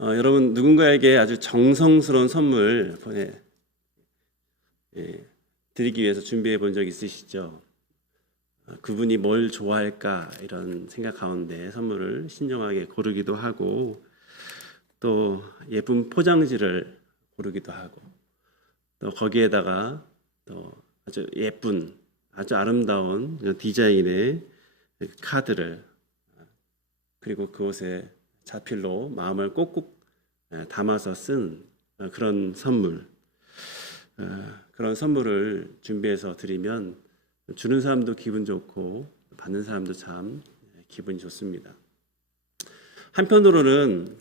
여러분 누군가에게 아주 정성스러운 선물 드리기 위해서 준비해 본 적 있으시죠? 그분이 뭘 좋아할까 이런 생각 가운데 선물을 신중하게 고르기도 하고 또 예쁜 포장지를 고르기도 하고 또 거기에다가 또 아주 예쁜 아주 아름다운 디자인의 카드를 그리고 그곳에 자필로 마음을 꼭꼭 담아서 쓴 그런 선물을 준비해서 드리면 주는 사람도 기분 좋고 받는 사람도 참 기분이 좋습니다. 한편으로는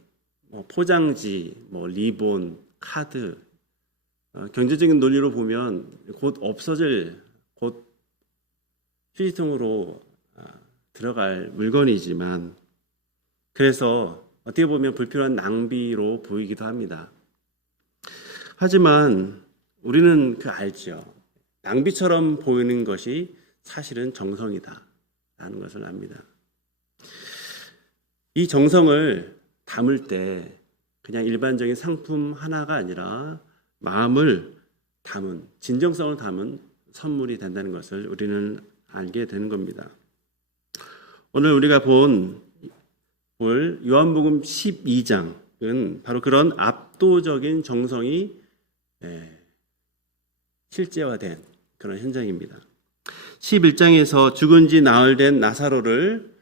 포장지, 리본, 카드 경제적인 논리로 보면 곧 없어질 곧 휴지통으로 들어갈 물건이지만 그래서 어떻게 보면 불필요한 낭비로 보이기도 합니다. 하지만 우리는 알죠. 낭비처럼 보이는 것이 사실은 정성이다 라는 것을 압니다. 이 정성을 담을 때 그냥 일반적인 상품 하나가 아니라 마음을 담은, 진정성을 담은 선물이 된다는 것을 우리는 알게 되는 겁니다. 오늘 우리가 볼 요한복음 12장은 바로 그런 압도적인 정성이 실제화된 그런 현장입니다. 11장에서 죽은 지 나흘 된 나사로를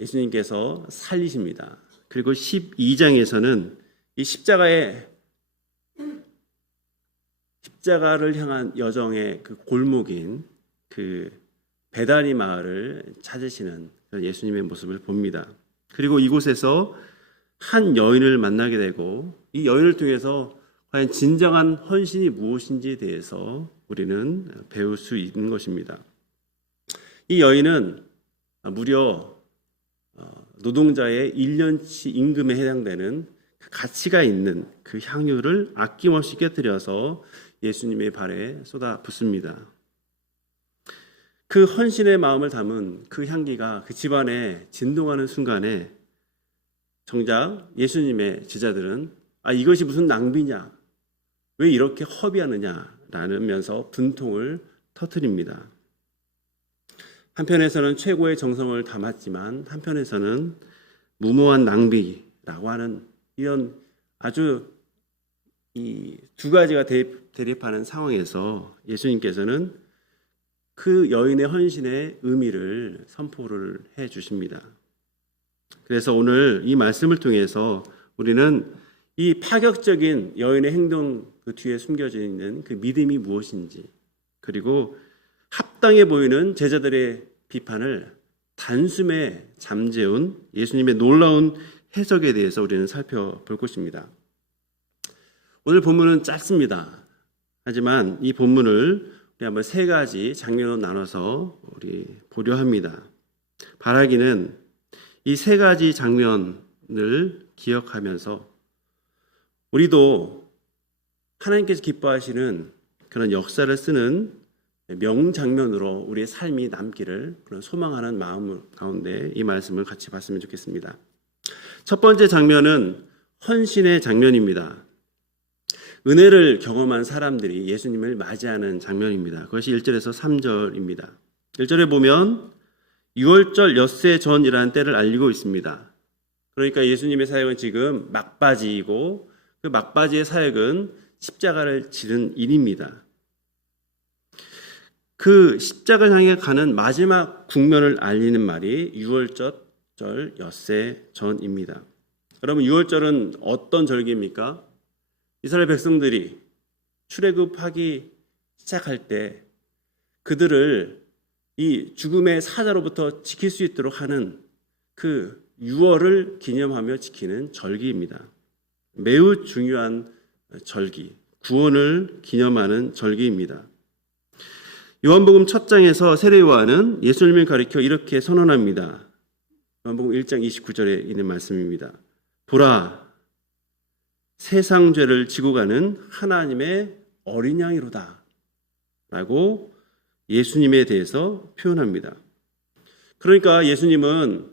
예수님께서 살리십니다. 그리고 12장에서는 이 십자가를 향한 여정의 그 골목인 그 베다니 마을을 찾으시는 예수님의 모습을 봅니다. 그리고 이곳에서 한 여인을 만나게 되고 이 여인을 통해서 과연 진정한 헌신이 무엇인지에 대해서 우리는 배울 수 있는 것입니다. 이 여인은 무려 노동자의 1년치 임금에 해당되는 가치가 있는 그 향유를 아낌없이 곁들여서 예수님의 발에 쏟아붓습니다. 그 헌신의 마음을 담은 그 향기가 그 집안에 진동하는 순간에 정작 예수님의 제자들은 이것이 무슨 낭비냐, 왜 이렇게 허비하느냐라면서 분통을 터뜨립니다. 한편에서는 최고의 정성을 담았지만 한편에서는 무모한 낭비라고 하는 이런 아주 이 두 가지가 대립하는 상황에서 예수님께서는 그 여인의 헌신의 의미를 선포를 해 주십니다. 그래서 오늘 이 말씀을 통해서 우리는 이 파격적인 여인의 행동 그 뒤에 숨겨져 있는 그 믿음이 무엇인지, 그리고 합당해 보이는 제자들의 비판을 단숨에 잠재운 예수님의 놀라운 해석에 대해서 우리는 살펴볼 것입니다. 오늘 본문은 짧습니다. 하지만 이 본문을 우리 한번 세 가지 장면으로 나눠서 우리 보려 합니다. 바라기는 이 세 가지 장면을 기억하면서 우리도 하나님께서 기뻐하시는 그런 역사를 쓰는 명장면으로 우리의 삶이 남기를 그런 소망하는 마음 가운데 이 말씀을 같이 봤으면 좋겠습니다. 첫 번째 장면은 헌신의 장면입니다. 은혜를 경험한 사람들이 예수님을 맞이하는 장면입니다. 그것이 1절에서 3절입니다. 1절에 보면 6월절 엿새 전이라는 때를 알리고 있습니다. 그러니까 예수님의 사역은 지금 막바지이고 그 막바지의 사역은 십자가를 지른 일입니다. 그 십자가를 향해 가는 마지막 국면을 알리는 말이 6월절 엿새 전입니다. 여러분 6월절은 어떤 절기입니까? 이스라엘 백성들이 출애굽하기 시작할 때 그들을 이 죽음의 사자로부터 지킬 수 있도록 하는 그 6월을 기념하며 지키는 절기입니다. 매우 중요한 절기, 구원을 기념하는 절기입니다. 요한복음 첫 장에서 세례 요한은 예수님을 가리켜 이렇게 선언합니다. 요한복음 1장 29절에 있는 말씀입니다. 보라, 세상 죄를 지고 가는 하나님의 어린 양이로다 라고 예수님에 대해서 표현합니다. 그러니까 예수님은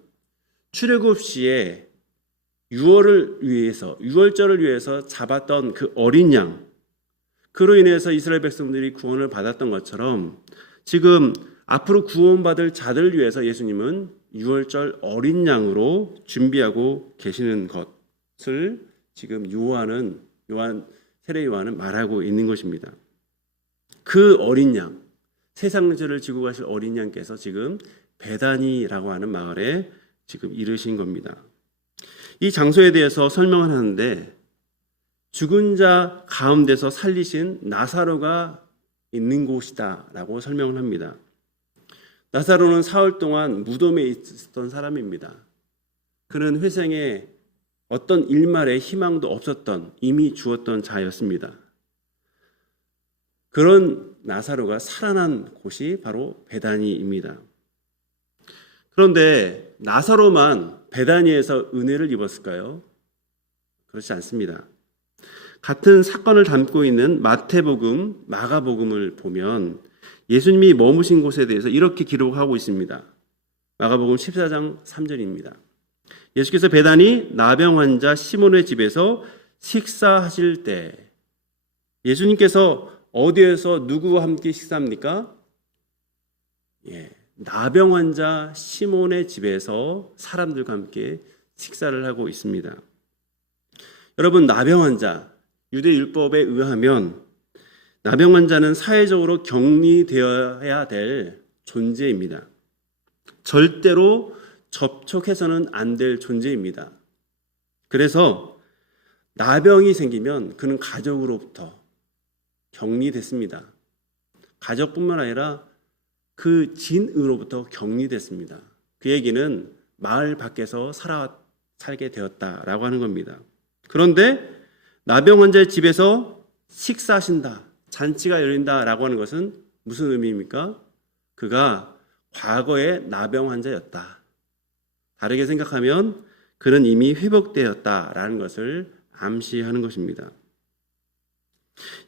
출애굽 시에 유월절을 위해서 잡았던 그 어린 양, 그로 인해서 이스라엘 백성들이 구원을 받았던 것처럼 지금 앞으로 구원받을 자들을 위해서 예수님은 유월절 어린 양으로 준비하고 계시는 것을 지금 세례 요한은 말하고 있는 것입니다. 그 어린 양, 세상 죄를 지고 가실 어린 양께서 지금 베다니라고 하는 마을에 지금 이르신 겁니다. 이 장소에 대해서 설명을 하는데 죽은 자 가운데서 살리신 나사로가 있는 곳이다라고 설명을 합니다. 나사로는 사흘 동안 무덤에 있었던 사람입니다. 그는 회생에 어떤 일말의 희망도 없었던, 이미 죽었던 자였습니다. 그런 나사로가 살아난 곳이 바로 베다니입니다. 그런데 나사로만 베다니에서 은혜를 입었을까요? 그렇지 않습니다. 같은 사건을 담고 있는 마태복음, 마가복음을 보면 예수님이 머무신 곳에 대해서 이렇게 기록하고 있습니다. 마가복음 14장 3절입니다. 예수께서 베다니 나병 환자 시몬의 집에서 식사하실 때, 예수님께서 어디에서 누구와 함께 식사합니까? 나병 환자 시몬의 집에서 사람들과 함께 식사를 하고 있습니다. 여러분, 나병 환자, 유대 율법에 의하면 나병 환자는 사회적으로 격리되어야 될 존재입니다. 절대로 접촉해서는 안 될 존재입니다. 그래서 나병이 생기면 그는 가족으로부터 격리됐습니다. 가족뿐만 아니라 그 진으로부터 격리됐습니다. 그 얘기는 마을 밖에서 살게 되었다라고 하는 겁니다. 그런데 나병 환자의 집에서 식사하신다, 잔치가 열린다라고 하는 것은 무슨 의미입니까? 그가 과거에 나병 환자였다. 다르게 생각하면 그는 이미 회복되었다라는 것을 암시하는 것입니다.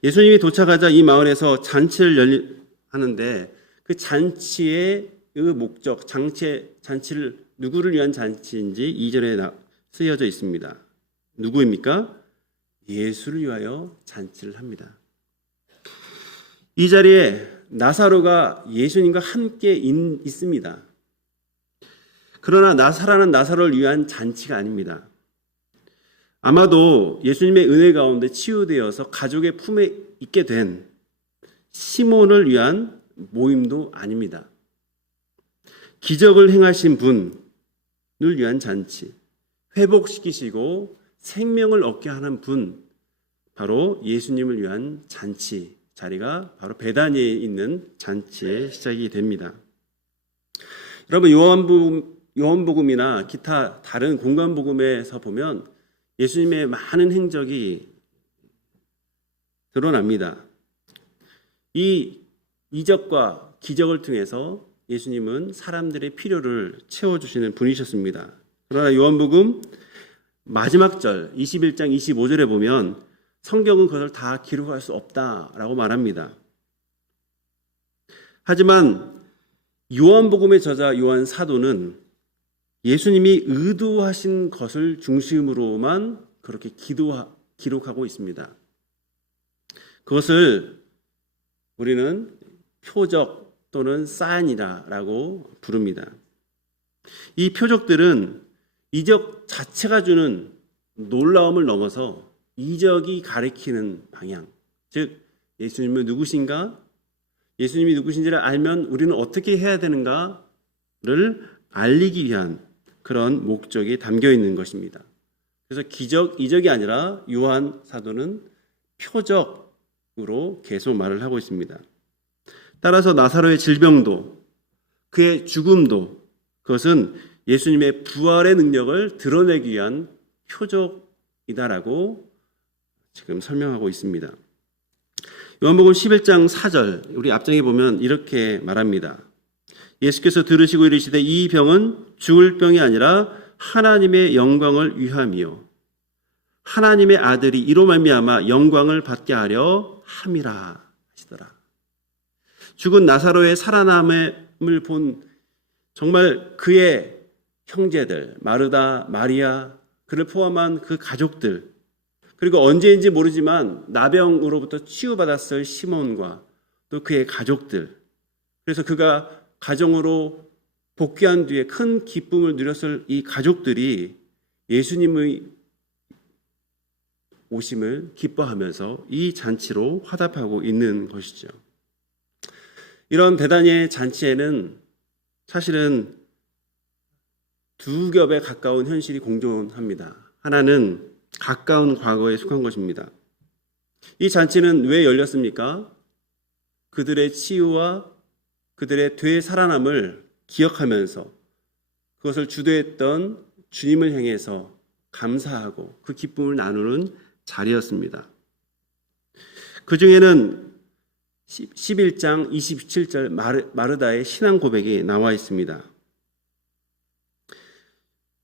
예수님이 도착하자 이 마을에서 잔치를 하는데 그 잔치의 목적, 잔치를 누구를 위한 잔치인지 2절에 쓰여져 있습니다. 누구입니까? 예수를 위하여 잔치를 합니다. 이 자리에 나사로가 예수님과 함께 있습니다. 그러나 살아난 나사로를 위한 잔치가 아닙니다. 아마도 예수님의 은혜 가운데 치유되어서 가족의 품에 있게 된 시몬을 위한 모임도 아닙니다. 기적을 행하신 분을 위한 잔치, 회복시키시고 생명을 얻게 하는 분, 바로 예수님을 위한 잔치 자리가 바로 베다니에 있는 잔치의 시작이 됩니다. 여러분, 요한복음이나 기타 다른 공간복음에서 보면 예수님의 많은 행적이 드러납니다. 이 이적과 기적을 통해서 예수님은 사람들의 필요를 채워주시는 분이셨습니다. 그러나 요한복음 마지막 절 21장 25절에 보면 성경은 그것을 다 기록할 수 없다라고 말합니다. 하지만 요한복음의 저자 요한 사도는 예수님이 의도하신 것을 중심으로만 그렇게 기록하고 있습니다. 그것을 우리는 표적 또는 사인이라고 부릅니다. 이 표적들은 이적 자체가 주는 놀라움을 넘어서 이적이 가리키는 방향, 즉 예수님은 누구신가? 예수님이 누구신지를 알면 우리는 어떻게 해야 되는가를 알리기 위한 그런 목적이 담겨 있는 것입니다. 그래서 이적이 아니라 요한 사도는 표적으로 계속 말을 하고 있습니다. 따라서 나사로의 질병도 그의 죽음도 그것은 예수님의 부활의 능력을 드러내기 위한 표적이다라고 지금 설명하고 있습니다. 요한복음 11장 4절 우리 앞장에 보면 이렇게 말합니다. 예수께서 들으시고 이르시되 이 병은 죽을 병이 아니라 하나님의 영광을 위함이요 하나님의 아들이 이로 말미암아 영광을 받게 하려 함이라 하시더라. 죽은 나사로의 살아남음을 본 정말 그의 형제들 마르다, 마리아, 그를 포함한 그 가족들, 그리고 언제인지 모르지만 나병으로부터 치유받았을 시몬과 또 그의 가족들, 그래서 그가 가정으로 복귀한 뒤에 큰 기쁨을 누렸을 이 가족들이 예수님의 오심을 기뻐하면서 이 잔치로 화답하고 있는 것이죠. 이런 베다니의 잔치에는 사실은 두 겹에 가까운 현실이 공존합니다. 하나는 가까운 과거에 속한 것입니다. 이 잔치는 왜 열렸습니까? 그들의 치유와 그들의 되살아남을 기억하면서 그것을 주도했던 주님을 향해서 감사하고 그 기쁨을 나누는 자리였습니다. 그 중에는 11장 27절 마르다의 신앙 고백이 나와 있습니다.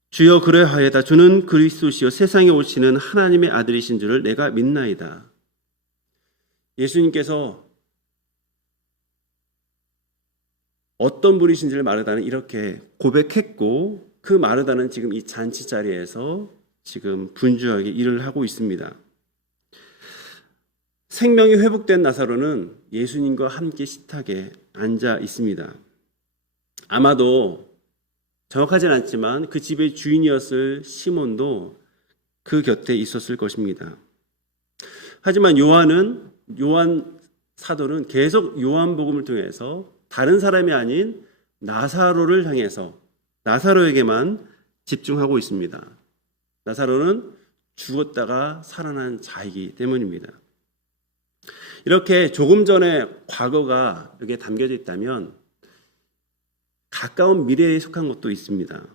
주여 그러하여다. 주는 그리스도시요 세상에 오시는 하나님의 아들이신 줄을 내가 믿나이다. 예수님께서 어떤 분이신지를 마르다는 이렇게 고백했고, 그 마르다는 지금 이 잔치 자리에서 지금 분주하게 일을 하고 있습니다. 생명이 회복된 나사로는 예수님과 함께 식탁에 앉아 있습니다. 아마도 정확하진 않지만 그 집의 주인이었을 시몬도 그 곁에 있었을 것입니다. 하지만 요한 사도는 계속 요한복음을 통해서 다른 사람이 아닌 나사로를 향해서 나사로에게만 집중하고 있습니다. 나사로는 죽었다가 살아난 자이기 때문입니다. 이렇게 조금 전에 과거가 여기에 담겨져 있다면 가까운 미래에 속한 것도 있습니다.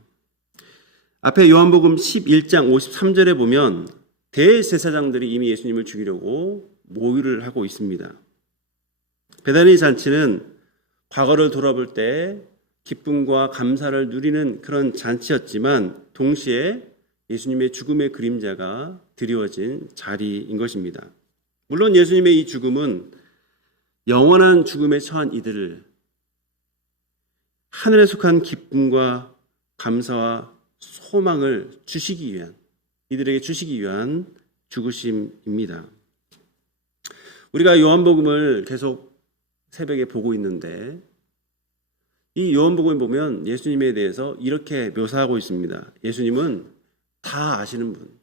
앞에 요한복음 11장 53절에 보면 대제사장들이 이미 예수님을 죽이려고 모의를 하고 있습니다. 베다니 잔치는 과거를 돌아볼 때 기쁨과 감사를 누리는 그런 잔치였지만 동시에 예수님의 죽음의 그림자가 드리워진 자리인 것입니다. 물론 예수님의 이 죽음은 영원한 죽음에 처한 이들을 하늘에 속한 기쁨과 감사와 소망을 주시기 위한, 이들에게 주시기 위한 죽으심입니다. 우리가 요한복음을 계속 새벽에 보고 있는데 이 요한복음을 보면 예수님에 대해서 이렇게 묘사하고 있습니다. 예수님은 다 아시는 분,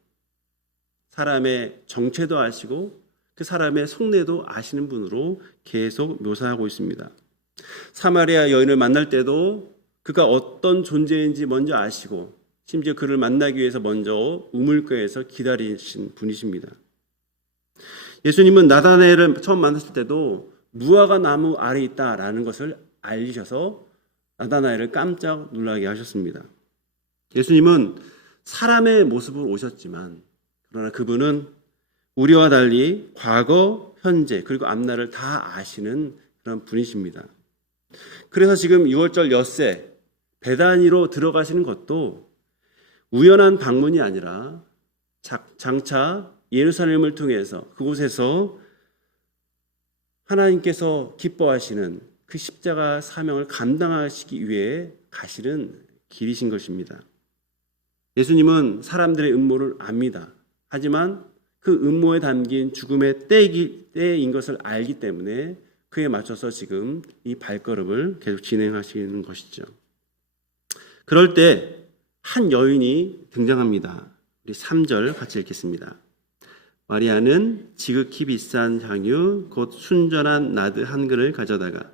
사람의 정체도 아시고 그 사람의 속내도 아시는 분으로 계속 묘사하고 있습니다. 사마리아 여인을 만날 때도 그가 어떤 존재인지 먼저 아시고 심지어 그를 만나기 위해서 먼저 우물가에서 기다리신 분이십니다. 예수님은 나다나엘을 처음 만났을 때도 무화과 나무 아래 있다라는 것을 알리셔서 나다나엘을 깜짝 놀라게 하셨습니다. 예수님은 사람의 모습으로 오셨지만 그러나 그분은 우리와 달리 과거, 현재 그리고 앞날을 다 아시는 그런 분이십니다. 그래서 지금 6월절 엿새 베다니로 들어가시는 것도 우연한 방문이 아니라 장차 예루살렘을 통해서 그곳에서 하나님께서 기뻐하시는 그 십자가 사명을 감당하시기 위해 가시는 길이신 것입니다. 예수님은 사람들의 음모를 압니다. 하지만 그 음모에 담긴 죽음의 때인 것을 알기 때문에 그에 맞춰서 지금 이 발걸음을 계속 진행하시는 것이죠. 그럴 때 한 여인이 등장합니다. 우리 3절 같이 읽겠습니다. 마리아는 지극히 비싼 향유 곧 순전한 나드 한 그릇을 가져다가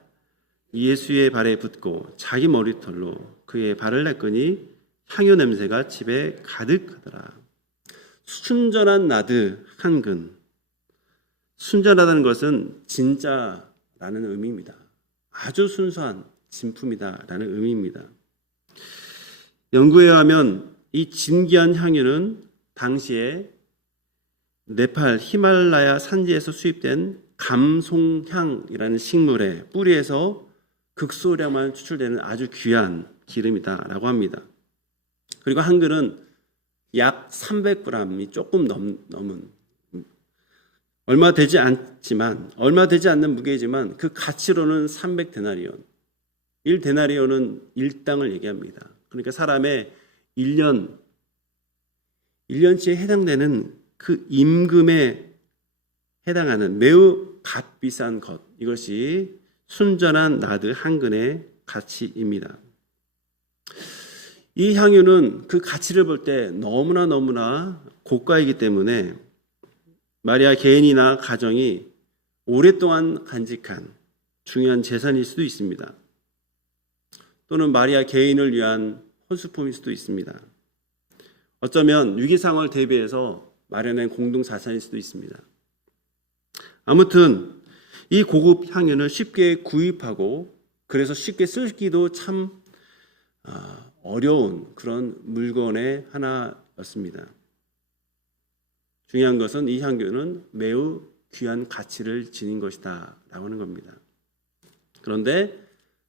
예수의 발에 붓고 자기 머리털로 그의 발을 닦으니 향유 냄새가 집에 가득하더라. 순전한 나드 한 근. 순전하다는 것은 진짜라는 의미입니다. 아주 순수한 진품이다라는 의미입니다. 연구에 의하면 이 진귀한 향유는 당시에 네팔 히말라야 산지에서 수입된 감송향이라는 식물의 뿌리에서 극소량만 추출되는 아주 귀한 기름이다라고 합니다. 그리고 한 근은 약 300g이 조금 넘은 얼마 되지 않는 무게이지만 그 가치로는 300데나리온. 1데나리온은 일당을 얘기합니다. 그러니까 사람의 1년 1년치에 해당되는 그 임금에 해당하는 매우 값비싼 것, 이것이 순전한 나드 한 근의 가치입니다. 이 향유는 그 가치를 볼 때 너무나 고가이기 때문에 마리아 개인이나 가정이 오랫동안 간직한 중요한 재산일 수도 있습니다. 또는 마리아 개인을 위한 혼수품일 수도 있습니다. 어쩌면 위기 상황을 대비해서 마련한 공동 자산일 수도 있습니다. 아무튼 이 고급 향유는 쉽게 구입하고 그래서 쉽게 쓰기도 참 어려운 그런 물건의 하나였습니다. 중요한 것은 이 향유는 매우 귀한 가치를 지닌 것이다 라고 하는 겁니다. 그런데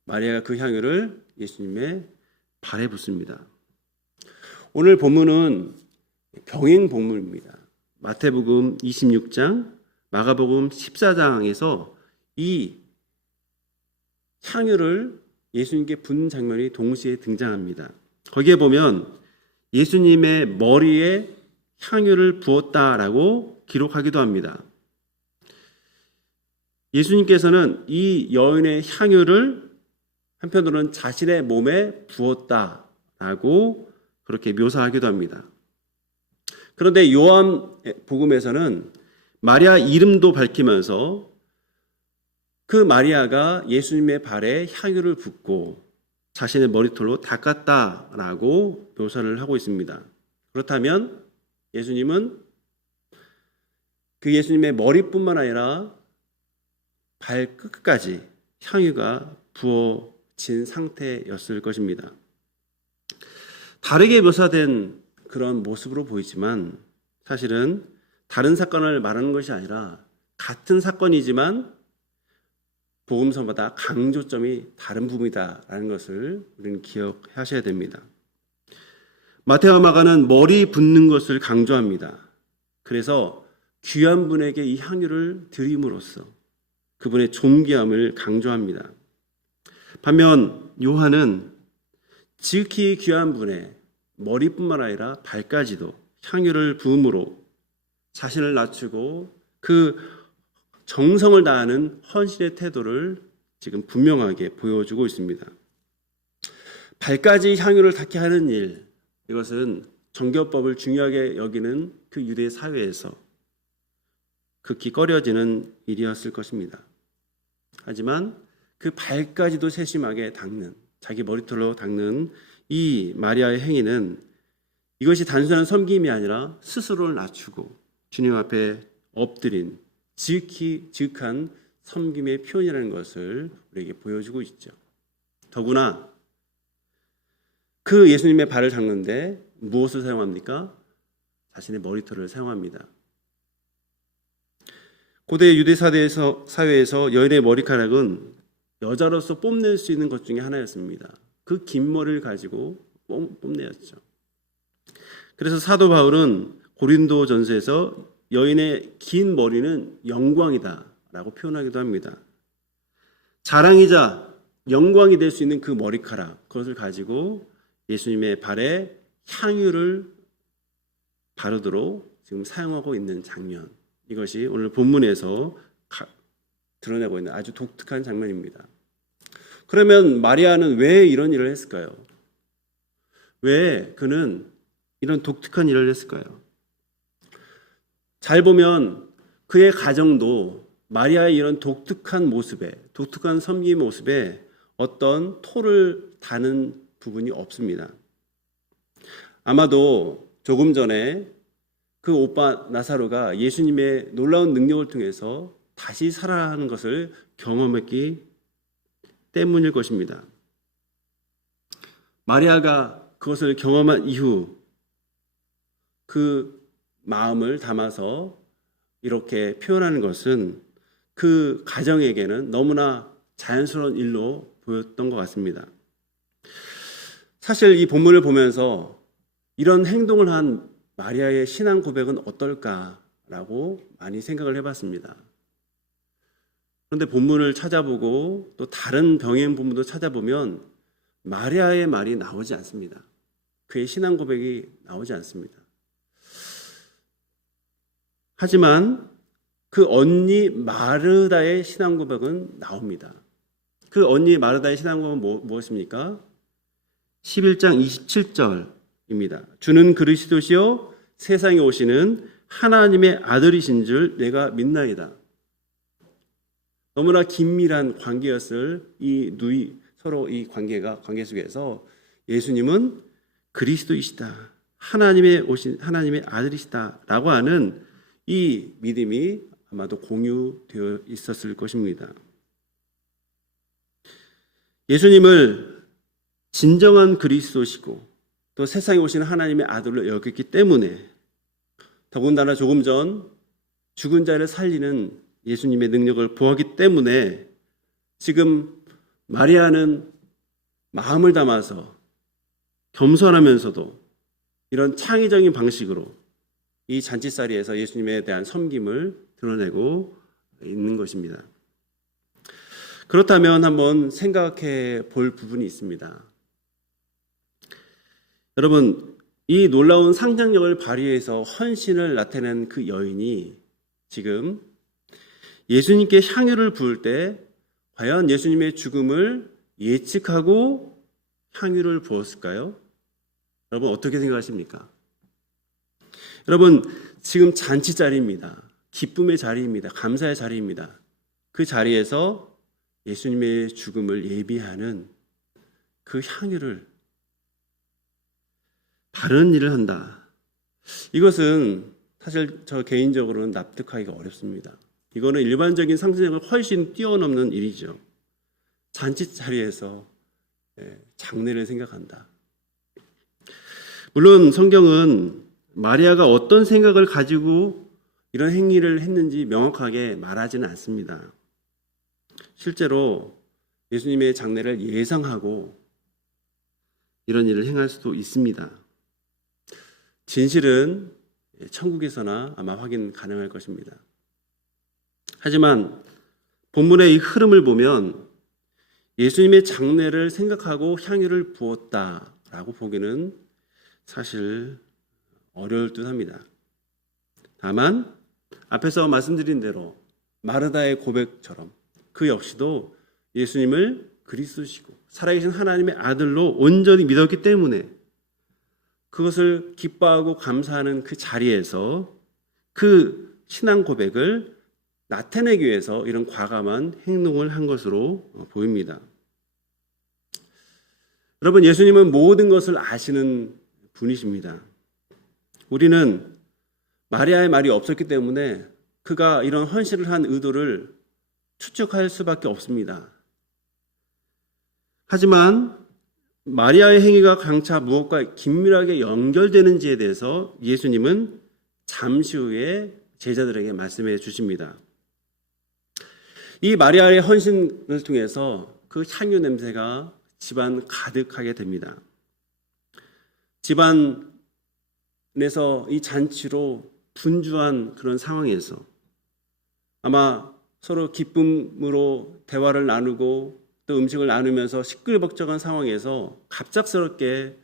마리아가 그 향유를 예수님의 발에 붓습니다. 오늘 본문은 병행 본문입니다. 마태복음 26장, 마가복음 14장에서 이 향유를 예수님께 붓는 장면이 동시에 등장합니다. 거기에 보면 예수님의 머리에 향유를 부었다라고 기록하기도 합니다. 예수님께서는 이 여인의 향유를 한편으로는 자신의 몸에 부었다라고 그렇게 묘사하기도 합니다. 그런데 요한복음에서는 마리아 이름도 밝히면서 그 마리아가 예수님의 발에 향유를 붓고 자신의 머리털로 닦았다라고 묘사를 하고 있습니다. 그렇다면 예수님은 그 예수님의 머리뿐만 아니라 발끝까지 향유가 부어진 상태였을 것입니다. 다르게 묘사된 그런 모습으로 보이지만 사실은 다른 사건을 말하는 것이 아니라 같은 사건이지만 복음서마다 강조점이 다른 부분이다라는 것을 우리는 기억하셔야 됩니다. 마태와 마가는 머리 붓는 것을 강조합니다. 그래서 귀한 분에게 이 향유를 드림으로써 그분의 존귀함을 강조합니다. 반면 요한은 지극히 귀한 분의 머리뿐만 아니라 발까지도 향유를 부음으로 자신을 낮추고 그 정성을 다하는 헌신의 태도를 지금 분명하게 보여주고 있습니다. 발까지 향유를 닿게 하는 일, 이것은 정교법을 중요하게 여기는 그 유대 사회에서 극히 꺼려지는 일이었을 것입니다. 하지만 그 발까지도 세심하게 닦는, 자기 머리털로 닦는 이 마리아의 행위는 이것이 단순한 섬김이 아니라 스스로를 낮추고 주님 앞에 엎드린 지극한 섬김의 표현이라는 것을 우리에게 보여주고 있죠. 더구나 그 예수님의 발을 닦는데 무엇을 사용합니까? 자신의 머리털을 사용합니다. 고대 유대 사회에서 여인의 머리카락은 여자로서 뽐낼 수 있는 것 중에 하나였습니다. 그 긴 머리를 가지고 뽐내었죠. 그래서 사도 바울은 고린도전서에서 여인의 긴 머리는 영광이다 라고 표현하기도 합니다. 자랑이자 영광이 될 수 있는 그 머리카락, 그것을 가지고 예수님의 발에 향유를 바르도록 지금 사용하고 있는 장면, 이것이 오늘 본문에서 드러내고 있는 아주 독특한 장면입니다. 그러면 마리아는 왜 이런 일을 했을까요? 왜 그는 이런 독특한 일을 했을까요? 잘 보면 그의 가정도 마리아의 이런 독특한 모습에, 독특한 섬김 모습에 어떤 토를 다는 부분이 없습니다. 아마도 조금 전에 그 오빠 나사로가 예수님의 놀라운 능력을 통해서 다시 살아나는 것을 경험했기 때문일 것입니다. 마리아가 그것을 경험한 이후 그 마음을 담아서 이렇게 표현하는 것은 그 가정에게는 너무나 자연스러운 일로 보였던 것 같습니다. 사실 이 본문을 보면서 이런 행동을 한 마리아의 신앙 고백은 어떨까라고 많이 생각을 해봤습니다. 그런데 본문을 찾아보고 또 다른 병행 본문도 찾아보면 마리아의 말이 나오지 않습니다. 그의 신앙 고백이 나오지 않습니다. 하지만 그 언니 마르다의 신앙 고백은 나옵니다. 그 언니 마르다의 신앙 고백은 무엇입니까? 11장 27절입니다. 주는 그리스도시요 세상에 오시는 하나님의 아들이신 줄 내가 믿나이다. 너무나 긴밀한 관계였을 서로 이 관계 속에서 예수님은 그리스도이시다. 하나님의 아들이시다라고 하는 이 믿음이 아마도 공유되어 있었을 것입니다. 예수님을 진정한 그리스도시고 또 세상에 오시는 하나님의 아들로 여겼기 때문에 더군다나 조금 전 죽은 자를 살리는 예수님의 능력을 보았기 때문에 지금 마리아는 마음을 담아서 겸손하면서도 이런 창의적인 방식으로 이 잔치자리에서 예수님에 대한 섬김을 드러내고 있는 것입니다. 그렇다면 한번 생각해 볼 부분이 있습니다. 여러분, 이 놀라운 상상력을 발휘해서 헌신을 나타낸 그 여인이 지금 예수님께 향유를 부을 때 과연 예수님의 죽음을 예측하고 향유를 부었을까요? 여러분 어떻게 생각하십니까? 여러분 지금 잔치 자리입니다. 기쁨의 자리입니다. 감사의 자리입니다. 그 자리에서 예수님의 죽음을 예비하는 그 향유를 바른 일을 한다. 이것은 사실 저 개인적으로는 납득하기가 어렵습니다. 이거는 일반적인 상상력을 훨씬 뛰어넘는 일이죠. 잔치 자리에서 장례를 생각한다. 물론 성경은 마리아가 어떤 생각을 가지고 이런 행위를 했는지 명확하게 말하지는 않습니다. 실제로 예수님의 장례를 예상하고 이런 일을 행할 수도 있습니다. 진실은 천국에서나 아마 확인 가능할 것입니다. 하지만 본문의 이 흐름을 보면 예수님의 장례를 생각하고 향유를 부었다라고 보기는 사실 어려울 듯합니다. 다만 앞에서 말씀드린 대로 마르다의 고백처럼 그 역시도 예수님을 그리스도시고 살아계신 하나님의 아들로 온전히 믿었기 때문에 그것을 기뻐하고 감사하는 그 자리에서 그 신앙 고백을 나타내기 위해서 이런 과감한 행동을 한 것으로 보입니다. 여러분, 예수님은 모든 것을 아시는 분이십니다. 우리는 마리아의 말이 없었기 때문에 그가 이런 헌신을 한 의도를 추측할 수밖에 없습니다. 하지만 마리아의 행위가 강차 무엇과 긴밀하게 연결되는지에 대해서 예수님은 잠시 후에 제자들에게 말씀해 주십니다. 이 마리아의 헌신을 통해서 그 향유 냄새가 집안 가득하게 됩니다. 집안에서 이 잔치로 분주한 그런 상황에서 아마 서로 기쁨으로 대화를 나누고 또 음식을 나누면서 시끌벅적한 상황에서 갑작스럽게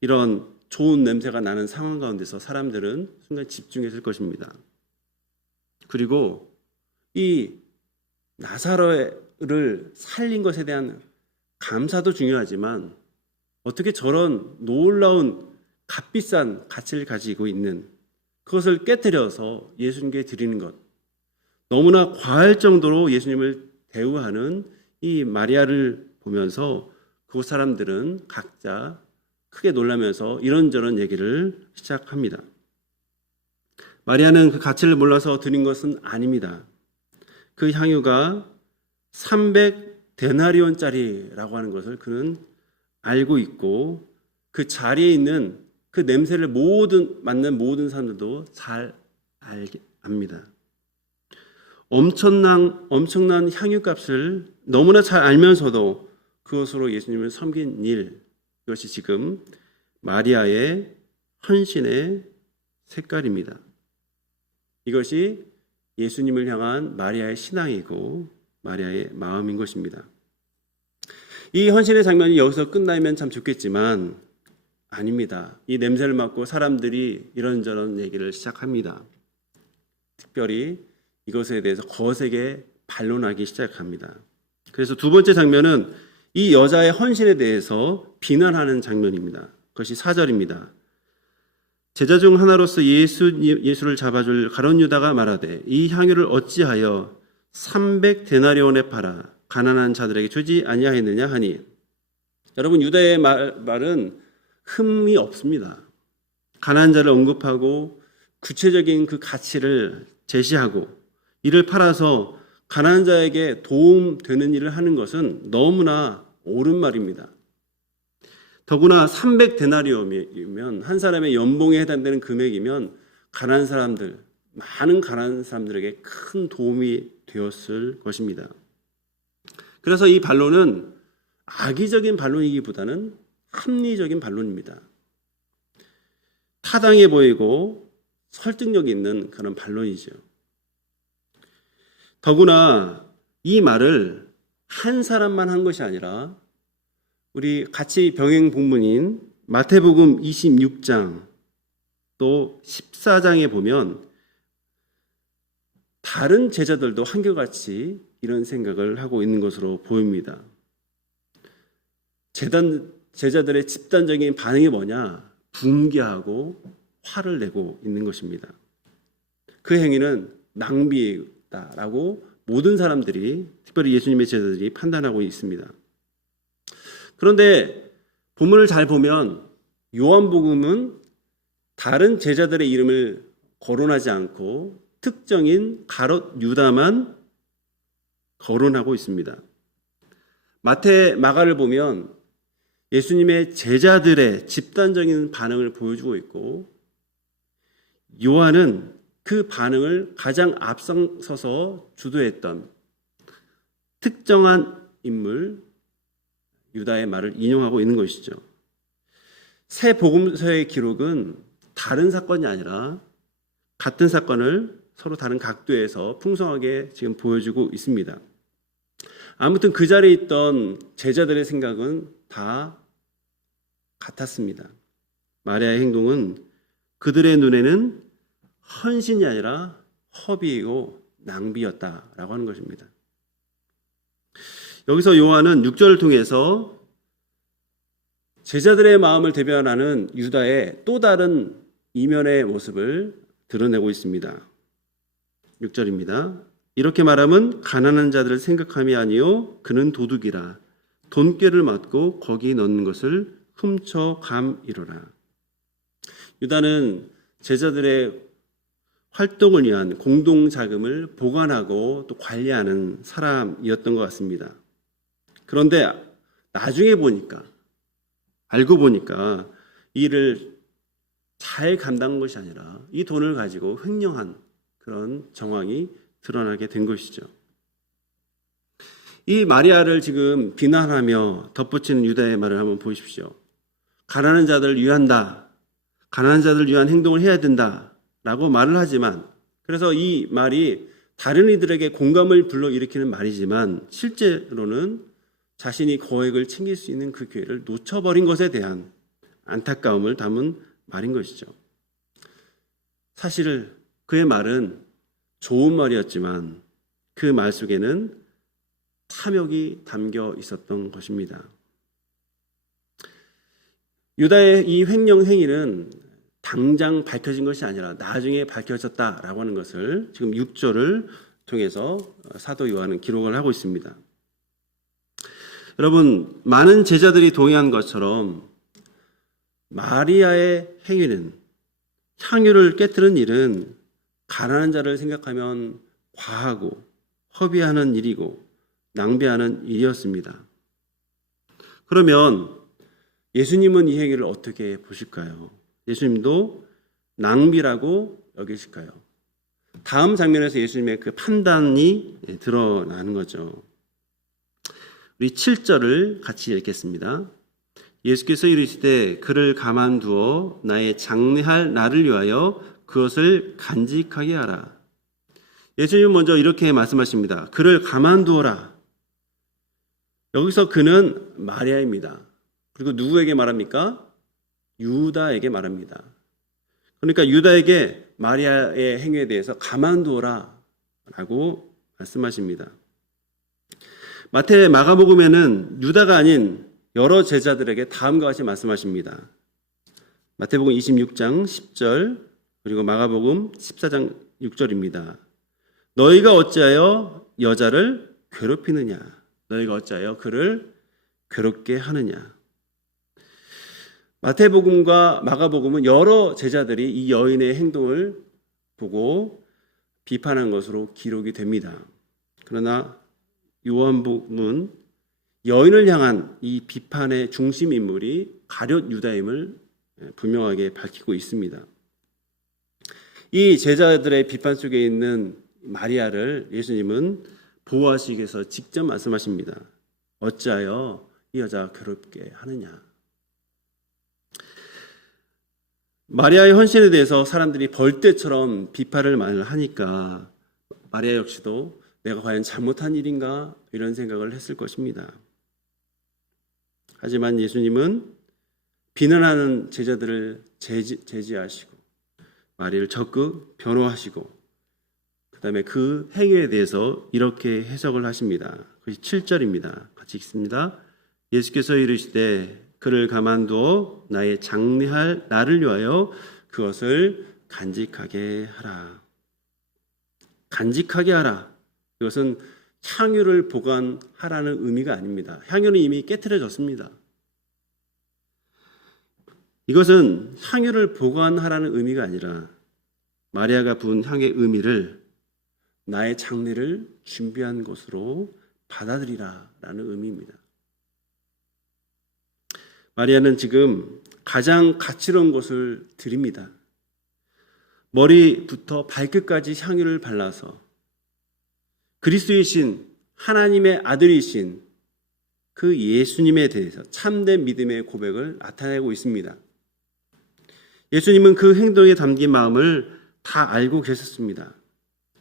이런 좋은 냄새가 나는 상황 가운데서 사람들은 순간 집중했을 것입니다. 그리고 이 나사로를 살린 것에 대한 감사도 중요하지만 어떻게 저런 놀라운 값비싼 가치를 가지고 있는 그것을 깨뜨려서 예수님께 드리는 것, 너무나 과할 정도로 예수님을 대우하는 이 마리아를 보면서 그 사람들은 각자 크게 놀라면서 이런저런 얘기를 시작합니다. 마리아는 그 가치를 몰라서 드린 것은 아닙니다. 그 향유가 300데나리온짜리라고 하는 것을 그는 알고 있고 그 자리에 있는 그 냄새를 맡는 모든 사람들도 잘 압니다. 엄청난 향유값을 너무나 잘 알면서도 그것으로 예수님을 섬긴 일, 이것이 지금 마리아의 헌신의 색깔입니다. 이것이 예수님을 향한 마리아의 신앙이고 마리아의 마음인 것입니다. 이 헌신의 장면이 여기서 끝나면 참 좋겠지만 아닙니다. 이 냄새를 맡고 사람들이 이런저런 얘기를 시작합니다. 특별히 이것에 대해서 거세게 반론하기 시작합니다. 그래서 두 번째 장면은 이 여자의 헌신에 대해서 비난하는 장면입니다. 그것이 4절입니다. 제자 중 하나로서 예수를 잡아줄 가룟 유다가 말하되 이 향유를 어찌하여 300데나리온에 팔아 가난한 자들에게 주지 아니하였느냐 하니. 여러분, 유다의 말은 흠이 없습니다. 가난한 자를 언급하고 구체적인 그 가치를 제시하고 이를 팔아서 가난한 자에게 도움되는 일을 하는 것은 너무나 옳은 말입니다. 더구나 300데나리온이면 한 사람의 연봉에 해당되는 금액이면 가난한 사람들, 많은 가난한 사람들에게 큰 도움이 되었을 것입니다. 그래서 이 반론은 악의적인 반론이기보다는 합리적인 반론입니다. 타당해 보이고 설득력 있는 그런 반론이죠. 더구나 이 말을 한 사람만 한 것이 아니라 우리 같이 병행 본문인 마태복음 26장 또 14장에 보면 다른 제자들도 한결같이 이런 생각을 하고 있는 것으로 보입니다. 제자들의 집단적인 반응이 뭐냐? 분개하고 화를 내고 있는 것입니다. 그 행위는 낭비다라고 모든 사람들이, 특별히 예수님의 제자들이 판단하고 있습니다. 그런데 본문을 잘 보면 요한복음은 다른 제자들의 이름을 거론하지 않고 특정인 가롯 유다만 거론하고 있습니다. 마태, 마가를 보면 예수님의 제자들의 집단적인 반응을 보여주고 있고 요한은 그 반응을 가장 앞서서 주도했던 특정한 인물 유다의 말을 인용하고 있는 것이죠. 새 복음서의 기록은 다른 사건이 아니라 같은 사건을 서로 다른 각도에서 풍성하게 지금 보여주고 있습니다. 아무튼 그 자리에 있던 제자들의 생각은 다 같았습니다. 마리아의 행동은 그들의 눈에는 헌신이 아니라 허비이고 낭비였다라고 하는 것입니다. 여기서 요한은 6절을 통해서 제자들의 마음을 대변하는 유다의 또 다른 이면의 모습을 드러내고 있습니다. 6절입니다. 이렇게 말하면 가난한 자들을 생각함이 아니요 그는 도둑이라 돈꾀를 맞고 거기 넣는 것을 훔쳐감이로라. 유다는 제자들의 활동을 위한 공동 자금을 보관하고 또 관리하는 사람이었던 것 같습니다. 그런데 나중에 보니까, 알고 보니까 이 일을 잘 감당한 것이 아니라 이 돈을 가지고 횡령한 그런 정황이 드러나게 된 것이죠. 이 마리아를 지금 비난하며 덧붙이는 유다의 말을 한번 보십시오. 가난한 자들을 위한다. 가난한 자들을 위한 행동을 해야 된다. 라고 말을 하지만, 그래서 이 말이 다른 이들에게 공감을 불러일으키는 말이지만 실제로는 자신이 거액을 챙길 수 있는 그 기회를 놓쳐버린 것에 대한 안타까움을 담은 말인 것이죠. 사실 그의 말은 좋은 말이었지만 그 말 속에는 탐욕이 담겨 있었던 것입니다. 유다의 이 횡령 행위는 당장 밝혀진 것이 아니라 나중에 밝혀졌다라고 하는 것을 지금 6절을 통해서 사도 요한은 기록을 하고 있습니다. 여러분, 많은 제자들이 동의한 것처럼 마리아의 행위는, 향유를 깨뜨린 일은 가난한 자를 생각하면 과하고 허비하는 일이고 낭비하는 일이었습니다. 그러면 예수님은 이 행위를 어떻게 보실까요? 예수님도 낭비라고 여기실까요? 다음 장면에서 예수님의 그 판단이 드러나는 거죠. 우리 7절을 같이 읽겠습니다. 예수께서 이르시되 그를 가만두어 나의 장례할 날을 위하여 그것을 간직하게 하라. 예수님은 먼저 이렇게 말씀하십니다. 그를 가만두어라. 여기서 그는 마리아입니다. 그리고 누구에게 말합니까? 유다에게 말합니다. 그러니까 유다에게 마리아의 행위에 대해서 가만두어라 라고 말씀하십니다. 마태 마가복음에는 유다가 아닌 여러 제자들에게 다음과 같이 말씀하십니다. 마태복음 26장 10절 그리고 마가복음 14장 6절입니다. 너희가 어찌하여 여자를 괴롭히느냐? 너희가 어찌하여 그를 괴롭게 하느냐? 마태복음과 마가복음은 여러 제자들이 이 여인의 행동을 보고 비판한 것으로 기록이 됩니다. 그러나 요한복음은 여인을 향한 이 비판의 중심 인물이 가룟 유다임을 분명하게 밝히고 있습니다. 이 제자들의 비판 속에 있는 마리아를 예수님은 보호하시기 위해서 직접 말씀하십니다. 어찌하여 이 여자가 괴롭게 하느냐? 마리아의 헌신에 대해서 사람들이 벌떼처럼 비판을 많이 하니까 마리아 역시도 내가 과연 잘못한 일인가 이런 생각을 했을 것입니다. 하지만 예수님은 비난하는 제자들을 제지하시고 마리아를 적극 변호하시고 그 다음에 그 행위에 대해서 이렇게 해석을 하십니다. 그것이 7절입니다. 같이 읽습니다. 예수께서 이르시되 그를 가만두어 나의 장례할 나를 위하여 그것을 간직하게 하라. 간직하게 하라. 이것은 향유를 보관하라는 의미가 아닙니다. 향유는 이미 깨트려졌습니다. 이것은 향유를 보관하라는 의미가 아니라 마리아가 부은 향의 의미를 나의 장례를 준비한 것으로 받아들이라라는 의미입니다. 마리아는 지금 가장 가치로운 것을 드립니다. 머리부터 발끝까지 향유를 발라서 그리스도이신 하나님의 아들이신 그 예수님에 대해서 참된 믿음의 고백을 나타내고 있습니다. 예수님은 그 행동에 담긴 마음을 다 알고 계셨습니다.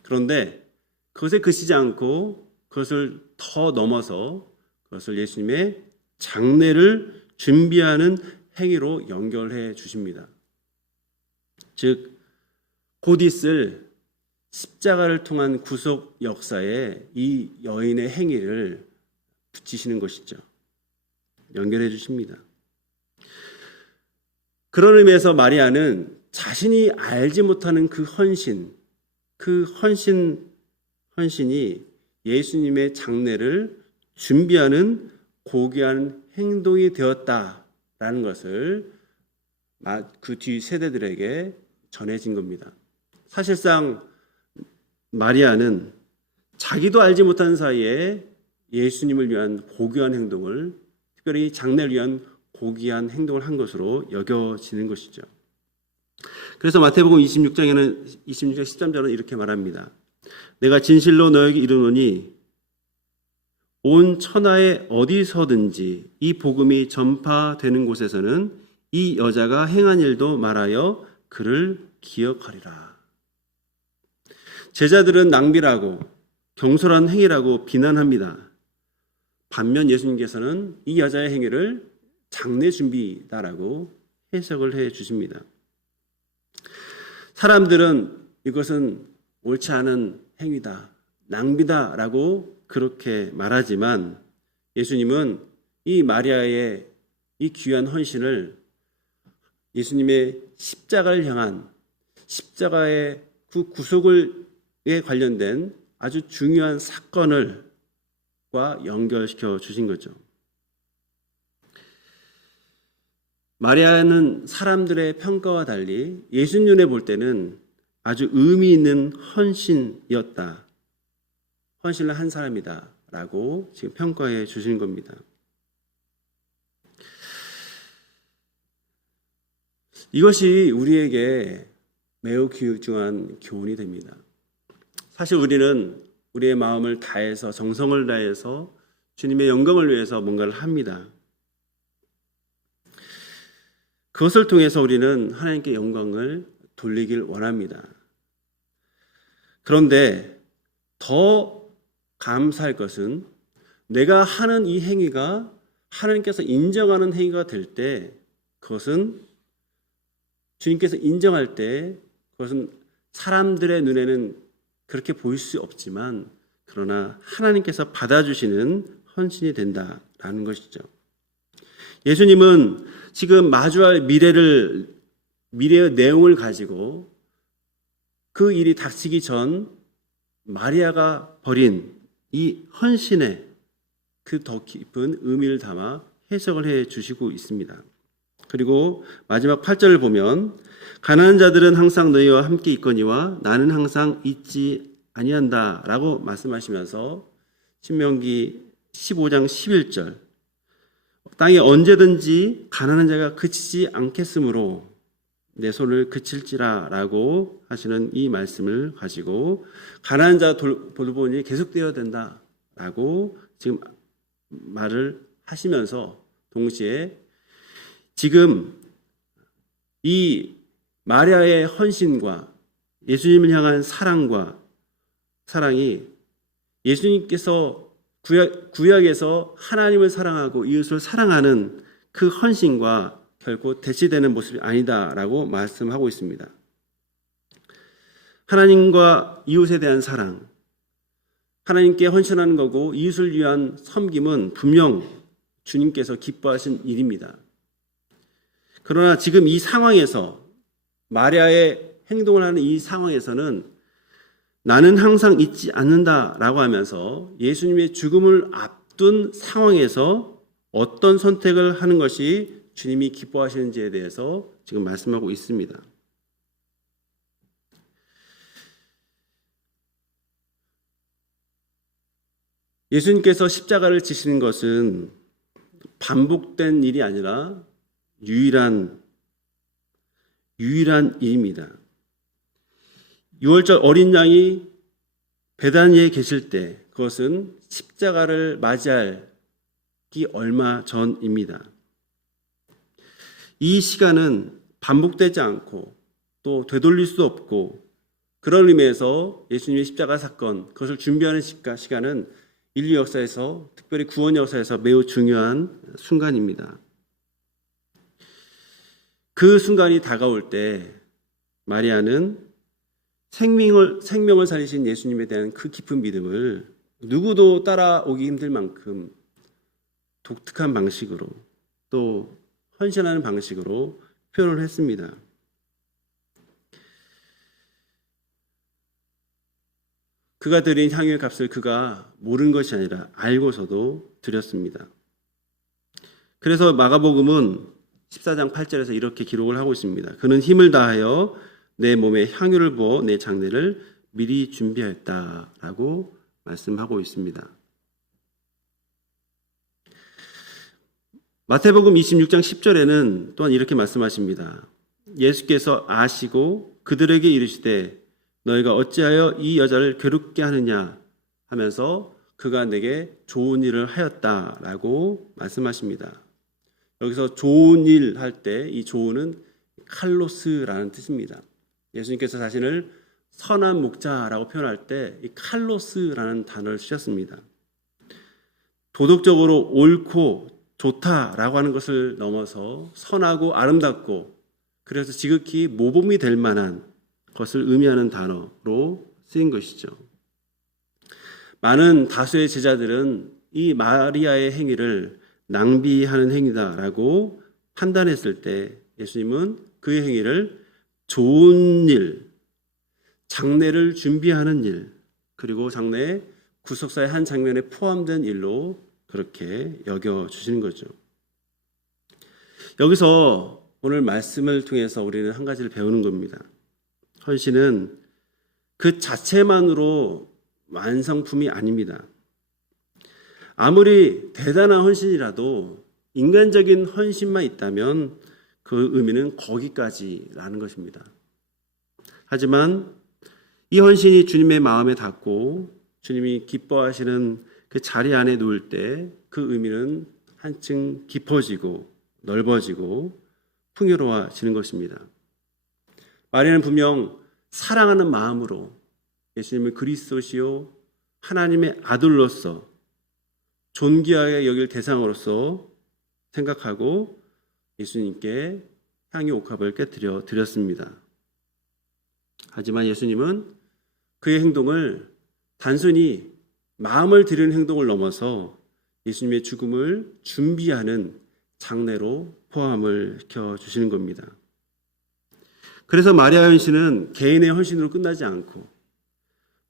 그런데 그것에 그치지 않고 그것을 더 넘어서 그것을 예수님의 장례를 준비하는 행위로 연결해 주십니다. 즉, 곧 있을 십자가를 통한 구속 역사에 이 여인의 행위를 붙이시는 것이죠. 연결해 주십니다. 그런 의미에서 마리아는 자신이 알지 못하는 그 헌신이 예수님의 장례를 준비하는 고귀한 행동이 되었다라는 것을 그 뒤 세대들에게 전해진 겁니다. 사실상 마리아는 자기도 알지 못한 사이에 예수님을 위한 고귀한 행동을, 특별히 장례를 위한 고귀한 행동을 한 것으로 여겨지는 것이죠. 그래서 마태복음 26장 13절은 이렇게 말합니다. 내가 진실로 너에게 이르노니 온 천하에 어디서든지 이 복음이 전파되는 곳에서는 이 여자가 행한 일도 말하여 그를 기억하리라. 제자들은 낭비라고 경솔한 행위라고 비난합니다. 반면 예수님께서는 이 여자의 행위를 장례 준비다라고 해석을 해 주십니다. 사람들은 이것은 옳지 않은 행위다, 낭비다라고 그렇게 말하지만 예수님은 이 마리아의 이 귀한 헌신을 예수님의 십자가를 향한 십자가의 그 구속에 관련된 아주 중요한 사건과 연결시켜 주신 거죠. 마리아는 사람들의 평가와 달리 예수님 눈에 볼 때는 아주 의미 있는 헌신이었다. 헌신을 한 사람이다 라고 지금 평가해 주신 겁니다. 이것이 우리에게 매우 귀중한 교훈이 됩니다. 사실 우리는 우리의 마음을 다해서 정성을 다해서 주님의 영광을 위해서 뭔가를 합니다. 그것을 통해서 우리는 하나님께 영광을 돌리길 원합니다. 그런데 더 감사할 것은 내가 하는 이 행위가 하나님께서 인정하는 행위가 될 때 그것은 주님께서 인정할 때 그것은 사람들의 눈에는 그렇게 보일 수 없지만 그러나 하나님께서 받아주시는 헌신이 된다라는 것이죠. 예수님은 지금 마주할 미래의 내용을 가지고 그 일이 닥치기 전 마리아가 벌인 이 헌신에 그 더 깊은 의미를 담아 해석을 해 주시고 있습니다. 그리고 마지막 8절을 보면 가난한 자들은 항상 너희와 함께 있거니와 나는 항상 있지 아니한다 라고 말씀하시면서 신명기 15장 11절 땅에 언제든지 가난한 자가 그치지 않겠으므로 내 손을 그칠지라 라고 하시는 이 말씀을 가지고 가난한 자 돌보니 계속되어야 된다 라고 지금 말을 하시면서 동시에 지금 이 마리아의 헌신과 예수님을 향한 사랑이 예수님께서 구약에서 하나님을 사랑하고 이웃을 사랑하는 그 헌신과 결코 대치되는 모습이 아니다라고 말씀하고 있습니다. 하나님과 이웃에 대한 사랑, 하나님께 헌신하는 거고 이웃을 위한 섬김은 분명 주님께서 기뻐하신 일입니다. 그러나 지금 이 상황에서 마리아의 행동을 하는 이 상황에서는 나는 항상 잊지 않는다라고 하면서 예수님의 죽음을 앞둔 상황에서 어떤 선택을 하는 것이 주님이 기뻐하시는지에 대해서 지금 말씀하고 있습니다. 예수님께서 십자가를 지시는 것은 반복된 일이 아니라 유일한 일입니다. 6월절 어린 양이 베다니에 계실 때 그것은 십자가를 맞이하기 얼마 전입니다. 이 시간은 반복되지 않고 또 되돌릴 수 없고 그런 의미에서 예수님의 십자가 사건 그것을 준비하는 시간은 인류 역사에서 특별히 구원 역사에서 매우 중요한 순간입니다. 그 순간이 다가올 때 마리아는 생명을 살리신 예수님에 대한 그 깊은 믿음을 누구도 따라오기 힘들 만큼 독특한 방식으로 또 헌신하는 방식으로 표현을 했습니다. 그가 드린 향유의 값을 그가 모르는 것이 아니라 알고서도 드렸습니다. 그래서 마가복음은 14장 8절에서 이렇게 기록을 하고 있습니다. 그는 힘을 다하여 내 몸에 향유를 부어 내 장례를 미리 준비하였다라고 말씀하고 있습니다. 마태복음 26장 10절에는 또한 이렇게 말씀하십니다. 예수께서 아시고 그들에게 이르시되 너희가 어찌하여 이 여자를 괴롭게 하느냐 하면서 그가 내게 좋은 일을 하였다라고 말씀하십니다. 여기서 좋은 일 할 때 이 좋은은 칼로스라는 뜻입니다. 예수님께서 자신을 선한 목자라고 표현할 때 이 칼로스라는 단어를 쓰셨습니다. 도덕적으로 옳고 좋다라고 하는 것을 넘어서 선하고 아름답고 그래서 지극히 모범이 될 만한 것을 의미하는 단어로 쓰인 것이죠. 많은 다수의 제자들은 이 마리아의 행위를 낭비하는 행위다라고 판단했을 때 예수님은 그의 행위를 좋은 일, 장례를 준비하는 일, 그리고 장례 구속사의 한 장면에 포함된 일로 그렇게 여겨주시는 거죠. 여기서 오늘 말씀을 통해서 우리는 한 가지를 배우는 겁니다. 헌신은 그 자체만으로 완성품이 아닙니다. 아무리 대단한 헌신이라도 인간적인 헌신만 있다면 그 의미는 거기까지라는 것입니다. 하지만 이 헌신이 주님의 마음에 닿고 주님이 기뻐하시는 그 자리 안에 놓을 때 그 의미는 한층 깊어지고 넓어지고 풍요로워지는 것입니다. 마리아는 분명 사랑하는 마음으로 예수님을 그리스도시요 하나님의 아들로서 존귀하게 여길 대상으로서 생각하고 예수님께 향유 옥합을 깨뜨려 드렸습니다. 하지만 예수님은 그의 행동을 단순히 마음을 드리는 행동을 넘어서 예수님의 죽음을 준비하는 장례로 포함을 시켜주시는 겁니다. 그래서 마리아 헌신은 개인의 헌신으로 끝나지 않고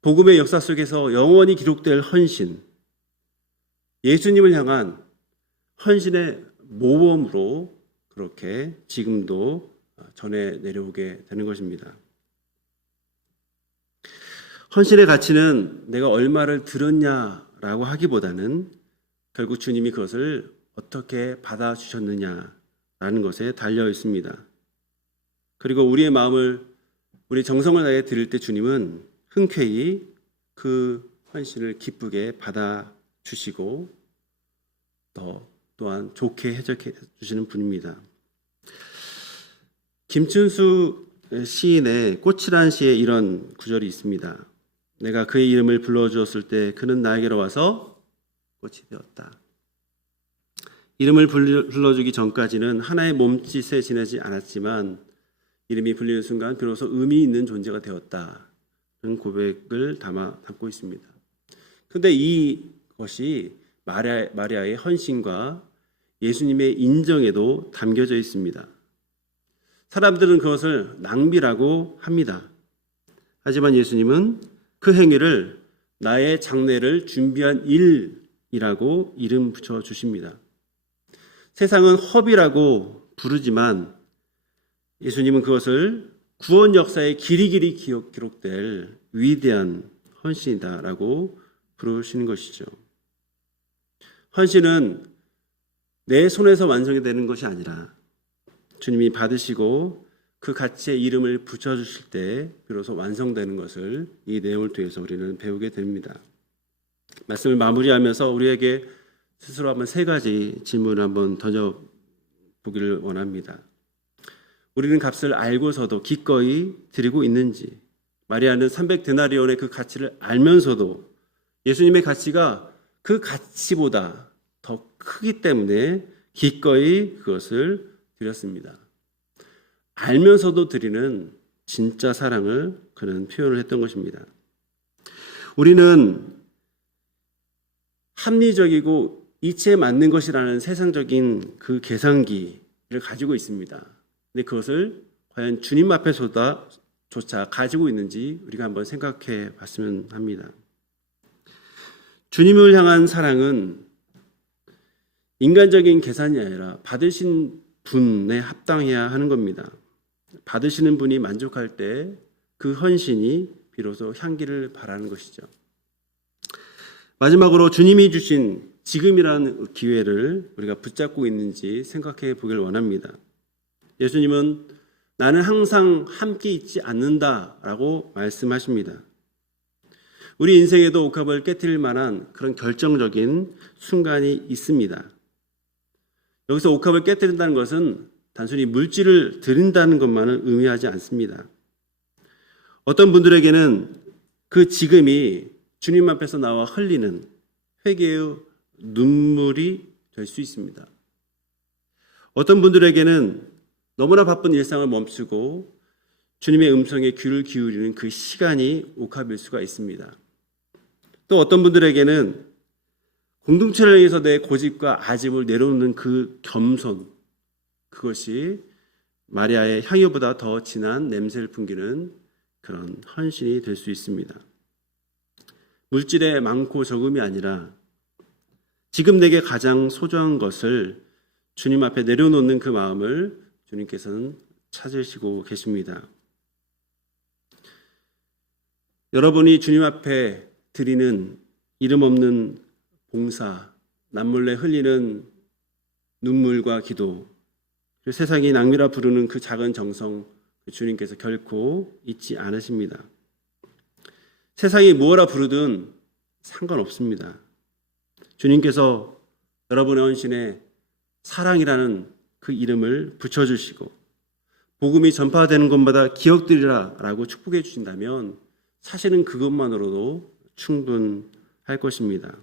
복음의 역사 속에서 영원히 기록될 헌신, 예수님을 향한 헌신의 모범으로 그렇게 지금도 전해 내려오게 되는 것입니다. 헌신의 가치는 내가 얼마를 들었냐라고 하기보다는 결국 주님이 그것을 어떻게 받아주셨느냐라는 것에 달려 있습니다. 그리고 우리의 마음을, 우리 정성을 다해 드릴 때 주님은 흔쾌히 그 헌신을 기쁘게 받아주시고 또한 좋게 해석해 주시는 분입니다. 김춘수 시인의 꽃이란 시에 이런 구절이 있습니다. 내가 그의 이름을 불러주었을 때 그는 나에게로 와서 꽃이 되었다. 이름을 불러주기 전까지는 하나의 몸짓에 지내지 않았지만 이름이 불리는 순간 비로소 의미 있는 존재가 되었다는 고백을 담고 있습니다. 그런데 이것이 마리아의 헌신과 예수님의 인정에도 담겨져 있습니다. 사람들은 그것을 낭비라고 합니다. 하지만 예수님은 그 행위를 나의 장례를 준비한 일이라고 이름 붙여주십니다. 세상은 허비라고 부르지만 예수님은 그것을 구원 역사에 길이길이 기록될 위대한 헌신이다라고 부르시는 것이죠. 헌신은 내 손에서 완성이 되는 것이 아니라 주님이 받으시고 그 가치의 이름을 붙여주실 때 비로소 완성되는 것을 이 내용을 통해서 우리는 배우게 됩니다. 말씀을 마무리하면서 우리에게 스스로 한번 세 가지 질문을 한번 던져보기를 원합니다. 우리는 값을 알고서도 기꺼이 드리고 있는지, 마리아는 300데나리온의 그 가치를 알면서도 예수님의 가치가 그 가치보다 더 크기 때문에 기꺼이 그것을 드렸습니다. 알면서도 드리는 진짜 사랑을 그는 표현을 했던 것입니다. 우리는 합리적이고 이치에 맞는 것이라는 세상적인 그 계산기를 가지고 있습니다. 근데 그것을 과연 주님 앞에서조차 가지고 있는지 우리가 한번 생각해 봤으면 합니다. 주님을 향한 사랑은 인간적인 계산이 아니라 받으신 분에 합당해야 하는 겁니다. 받으시는 분이 만족할 때 그 헌신이 비로소 향기를 발하는 것이죠. 마지막으로 주님이 주신 지금이라는 기회를 우리가 붙잡고 있는지 생각해 보길 원합니다. 예수님은 나는 항상 함께 있지 않는다라고 말씀하십니다. 우리 인생에도 옥합을 깨트릴 만한 그런 결정적인 순간이 있습니다. 여기서 옥합을 깨트린다는 것은 단순히 물질을 드린다는 것만은 의미하지 않습니다. 어떤 분들에게는 그 지금이 주님 앞에서 나와 흘리는 회개의 눈물이 될 수 있습니다. 어떤 분들에게는 너무나 바쁜 일상을 멈추고 주님의 음성에 귀를 기울이는 그 시간이 옥합일 수가 있습니다. 또 어떤 분들에게는 공동체를 위해서 내 고집과 아집을 내려놓는 그 겸손, 그것이 마리아의 향유보다 더 진한 냄새를 풍기는 그런 헌신이 될 수 있습니다. 물질의 많고 적음이 아니라 지금 내게 가장 소중한 것을 주님 앞에 내려놓는 그 마음을 주님께서는 찾으시고 계십니다. 여러분이 주님 앞에 드리는 이름 없는 봉사, 남몰래 흘리는 눈물과 기도, 세상이 낭비라 부르는 그 작은 정성, 주님께서 결코 잊지 않으십니다. 세상이 무엇라 부르든 상관없습니다. 주님께서 여러분의 헌신에 사랑이라는 그 이름을 붙여주시고 복음이 전파되는 곳마다 기억되리라 라고 축복해 주신다면 사실은 그것만으로도 충분할 것입니다.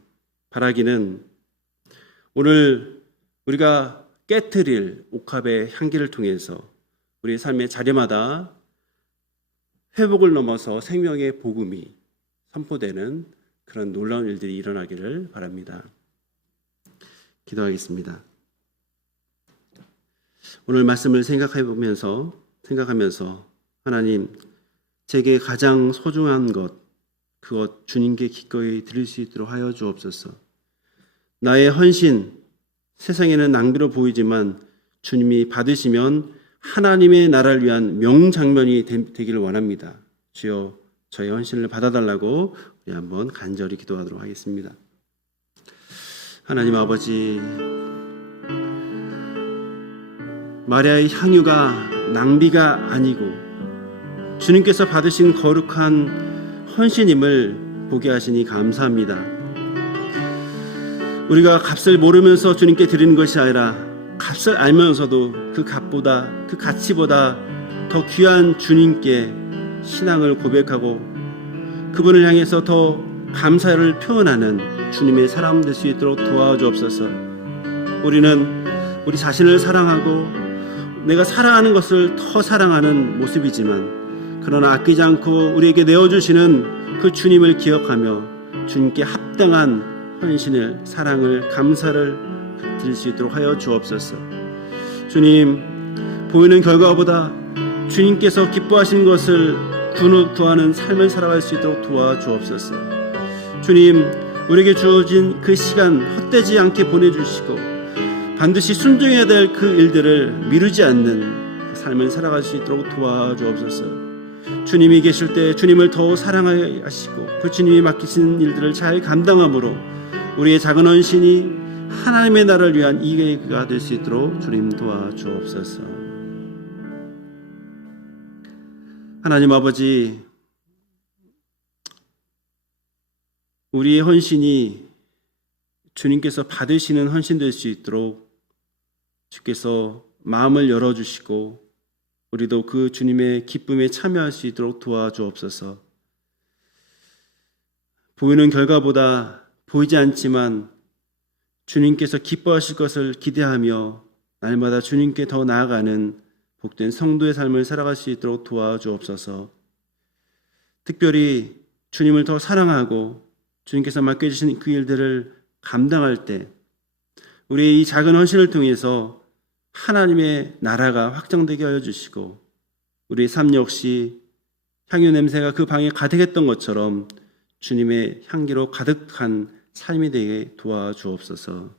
바라기는 오늘 우리가 깨트릴 옥합의 향기를 통해서 우리 삶의 자리마다 회복을 넘어서 생명의 복음이 선포되는 그런 놀라운 일들이 일어나기를 바랍니다. 기도하겠습니다. 오늘 말씀을 생각하면서 하나님, 제게 가장 소중한 것, 그것 주님께 기꺼이 드릴 수 있도록 하여 주옵소서. 나의 헌신, 세상에는 낭비로 보이지만 주님이 받으시면 하나님의 나라를 위한 명장면이 되기를 원합니다. 주여, 저의 헌신을 받아달라고 우리 한번 간절히 기도하도록 하겠습니다. 하나님 아버지, 마리아의 향유가 낭비가 아니고 주님께서 받으신 거룩한 헌신임을 보게 하시니 감사합니다. 우리가 값을 모르면서 주님께 드리는 것이 아니라 값을 알면서도 그 값보다, 그 가치보다 더 귀한 주님께 신앙을 고백하고 그분을 향해서 더 감사를 표현하는 주님의 사람 될 수 있도록 도와주옵소서. 우리는 우리 자신을 사랑하고 내가 사랑하는 것을 더 사랑하는 모습이지만, 그러나 아끼지 않고 우리에게 내어주시는 그 주님을 기억하며 주님께 합당한 헌신을, 사랑을, 감사를 드릴 수 있도록 하여 주옵소서. 주님, 보이는 결과보다 주님께서 기뻐하신 것을 구하는 삶을 살아갈 수 있도록 도와주옵소서. 주님, 우리에게 주어진 그 시간 헛되지 않게 보내주시고 반드시 순종해야 될 그 일들을 미루지 않는 삶을 살아갈 수 있도록 도와주옵소서. 주님이 계실 때 주님을 더 사랑하게 하시고 그 주님이 맡기신 일들을 잘 감당함으로 우리의 작은 헌신이 하나님의 나라를 위한 이익가 될 수 있도록 주님 도와주옵소서. 하나님 아버지, 우리의 헌신이 주님께서 받으시는 헌신 될 수 있도록 주께서 마음을 열어주시고 우리도 그 주님의 기쁨에 참여할 수 있도록 도와주옵소서. 보이는 결과보다 보이지 않지만 주님께서 기뻐하실 것을 기대하며 날마다 주님께 더 나아가는 복된 성도의 삶을 살아갈 수 있도록 도와주옵소서. 특별히 주님을 더 사랑하고 주님께서 맡겨주신 그 일들을 감당할 때 우리의 이 작은 헌신을 통해서 하나님의 나라가 확장되게 하여 주시고 우리의 삶 역시 향유 냄새가 그 방에 가득했던 것처럼 주님의 향기로 가득한 삶이 되게 도와주옵소서.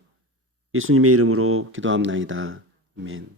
예수님의 이름으로 기도합나이다. 아멘.